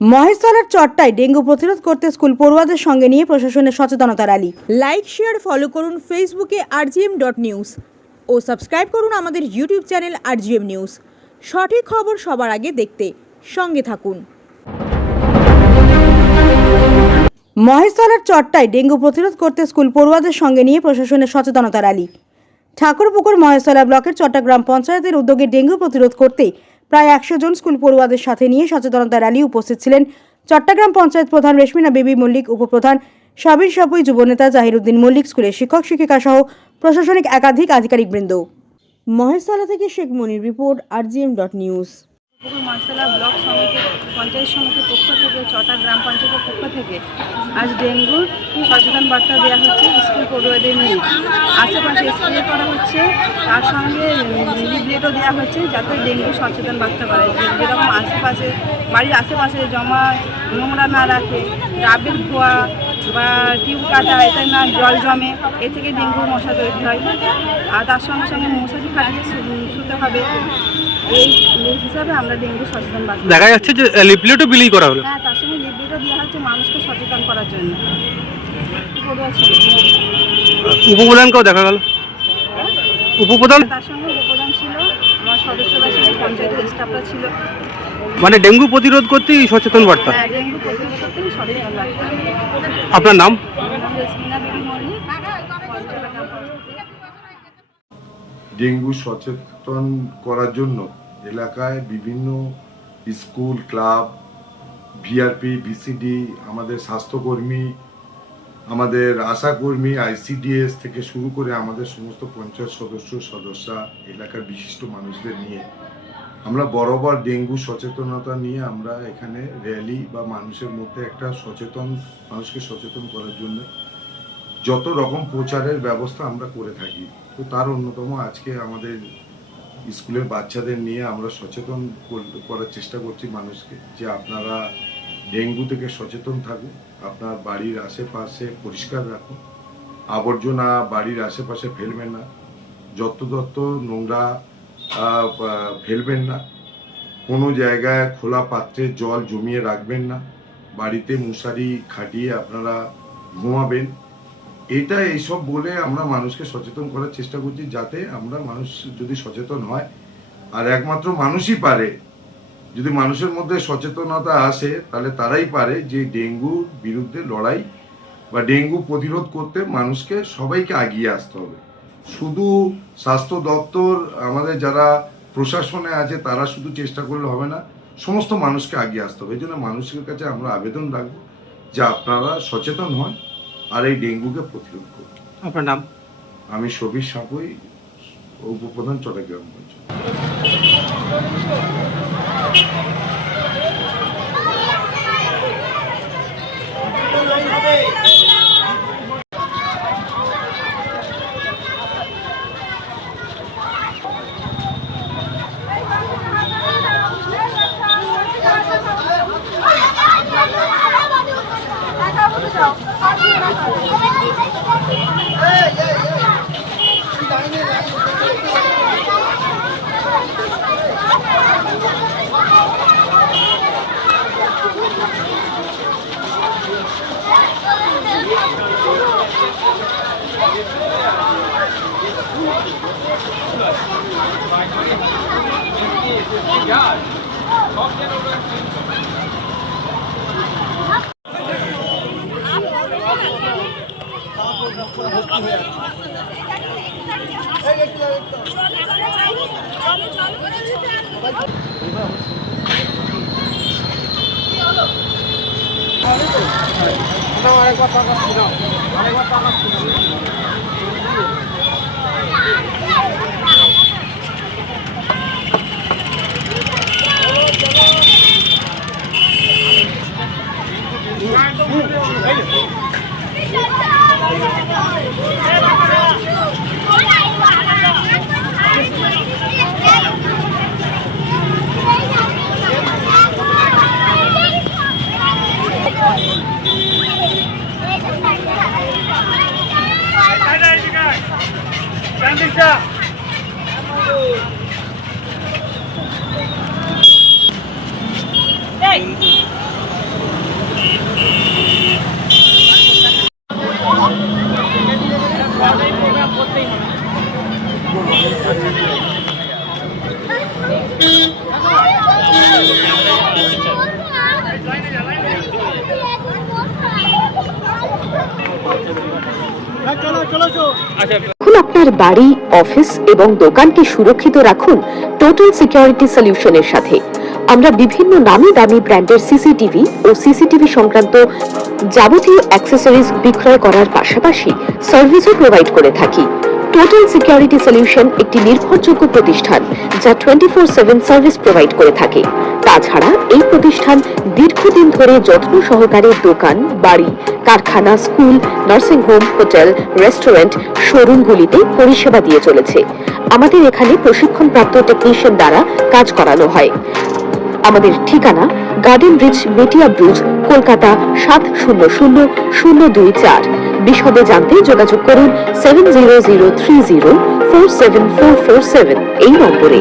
মহেশতলার চট্টায় dengue প্রতিরোধ করতে school পড়ুয়াদের সঙ্গে নিয়ে প্রশাসনের সচেতনতা র্যালি। লাইক, শেয়ার, ফলো করুন ফেসবুকে rgm.news ও সাবস্ক্রাইব করুন আমাদের ইউটিউব চ্যানেল rgm নিউজ। সঠিক খবর সবার আগে দেখতে সঙ্গে থাকুন। মহেশতলার চট্টায় ডেঙ্গু প্রতিরোধ করতে স্কুল পড়ুয়াদের সঙ্গে নিয়ে প্রশাসনের সচেতনতা র্যালি। ঠাকুরপুকুর মহেশতলা ব্লকের চট্টগ্রাম পঞ্চায়েতের উদ্যোগে ডেঙ্গু প্রতিরোধ করতে প্রায় 100 জন স্কুল পড়ুয়াদের সাথে নিয়ে সচেতনতা র্যালি উপস্থিত ছিলেন চট্টগ্রাম পঞ্চায়েত প্রধান রেশমিনা বেবি মল্লিক, উপপ্রধান সাবির সাপুই, যুবনেতা জাহিরুদ্দিন মল্লিক, স্কুলের শিক্ষক শিক্ষিকা সহ প্রশাসনিক একাধিক আধিকারিকবৃন্দ। মহেশতলা থেকে শেখ মনির রিপোর্ট, rgm.news। মহেশতলা ব্লক সমিতি পঞ্চায়েত সমিতির পক্ষ থেকে চট্টগ্রাম পঞ্চায়েতের পক্ষ থেকে আজ ডেঙ্গুর সচেতন বার্তা দেওয়া হচ্ছে স্কুল পড়ুয়াদের নিয়ে। আশেপাশে স্প্রে করা হচ্ছে, তার সঙ্গে লিফলেটও দেওয়া হচ্ছে যাতে ডেঙ্গু সচেতন বার্তা করে। যেরকম আশেপাশে বাড়ির আশেপাশে জমা নোংরা না রাখে, ডাবের ধোয়া বা টিউব কাটা এতে না জল জমে, এ থেকে ডেঙ্গু মশা তৈরি হয়। আর তার সঙ্গে সঙ্গে মশারি খাটিয়ে শুতে হবে। এই হিসাবে আমরা ডেঙ্গু সচেতন বার্তা দেখা যাচ্ছে যে লিফলেটও বিলি করা হলো। হ্যাঁ, তার সঙ্গে লিফলেটও দেওয়া হচ্ছে মানুষকে সচেতন করার জন্য। উপপ্রধানকেও দেখা গেল। উপপ্রধান তার সঙ্গে উপপ্রধান ছিল, আমার সদস্যরা ছিল, পঞ্চায়েতের স্টাফরা ছিল। মানে ডেঙ্গু প্রতিরোধ করতেই সচেতন বার্তা। হ্যাঁ, ডেঙ্গু প্রতিরোধ করতেই সচেতন বার্তা। আপনার নাম? আমার নাম রেশমিনা বেবি মল্লিক। ডেঙ্গু সচেতন করার জন্য এলাকায় বিভিন্ন স্কুল, ক্লাব, ভিআরপি, বিসিডি, আমাদের স্বাস্থ্যকর্মী, আমাদের আশাকর্মী, আইসিডিএস থেকে শুরু করে আমাদের সমস্ত পঞ্চায়েত সদস্যা, এলাকার বিশিষ্ট মানুষদের নিয়ে আমরা বরাবর ডেঙ্গু সচেতনতা নিয়ে আমরা এখানে র্যালি বা মানুষের মধ্যে একটা মানুষকে সচেতন করার জন্য যত রকম প্রচারের ব্যবস্থা আমরা করে থাকি। তো তার অন্যতম আজকে আমাদের স্কুলের বাচ্চাদের নিয়ে আমরা সচেতন করার চেষ্টা করছি মানুষকে, যে আপনারা ডেঙ্গু থেকে সচেতন থাকুন, আপনার বাড়ির আশেপাশে পরিষ্কার রাখুন, আবর্জনা বাড়ির আশেপাশে ফেলবেন না, যত্রতত্র নোংরা ফেলবেন না, কোনো জায়গায় খোলা পাত্রে জল জমিয়ে রাখবেন না, বাড়িতে মশারি খাটিয়ে আপনারা ঘুমাবেন। এইসব বলে আমরা মানুষকে সচেতন করার চেষ্টা করছি, যাতে মানুষ যদি সচেতন হয়, আর একমাত্র মানুষই পারে, যদি মানুষের মধ্যে সচেতনতা আসে তাহলে তারাই পারে যে ডেঙ্গুর বিরুদ্ধে লড়াই বা ডেঙ্গু প্রতিরোধ করতে মানুষকে সবাইকে এগিয়ে আসতে হবে। শুধু স্বাস্থ্য দপ্তর, আমাদের যারা প্রশাসনে আছে তারা শুধু চেষ্টা করলে হবে না, সমস্ত মানুষকে এগিয়ে আসতে হবে। এই জন্য মানুষের কাছে আমরা আবেদন রাখবো যে আপনারা সচেতন হন আর এই ডেঙ্গুকে প্রতিরোধ করুন। আপনার নাম? আমি সাবির সাপুই, উপপ্রধান, চট্টগ্রাম পঞ্চায়েত। এখন আপনার বাড়ি, অফিস এবং দোকানকে সুরক্ষিত রাখুন টোটাল সিকিউরিটি সলিউশনের সাথে। আমরা বিভিন্ন নামি দামি ব্র্যান্ডের সিসিটিভি ও সিসিটিভি সংক্রান্ত যাবতীয় অ্যাক্সেসরিজ বিক্রয় করার পাশাপাশি সার্ভিসও প্রোভাইড করে থাকি। টোটাল সিকিউরিটি সলিউশন একটি নির্ভরযোগ্য প্রতিষ্ঠান যা 24/7 সার্ভিস প্রোভাইড করে থাকে। তাছাড়া এই প্রতিষ্ঠান দীর্ঘদিন ধরে যত্ন সহকারে দোকান, বাড়ি, কারখানা, school, nursing home, hotel, restaurant, শোরুমগুলিতে পরিষেবা দিয়ে চলেছে। আমাদের এখানে প্রশিক্ষণপ্রাপ্ত টেকনিশিয়ান দ্বারা কাজ করানো হয়। আমাদের ঠিকানা গার্ডেন ব্রিজ, মেটিয়া ব্রুজ, কলকাতা 700024। বিশদে জানতে যোগাযোগ করুন 7003047447 এই নম্বরে।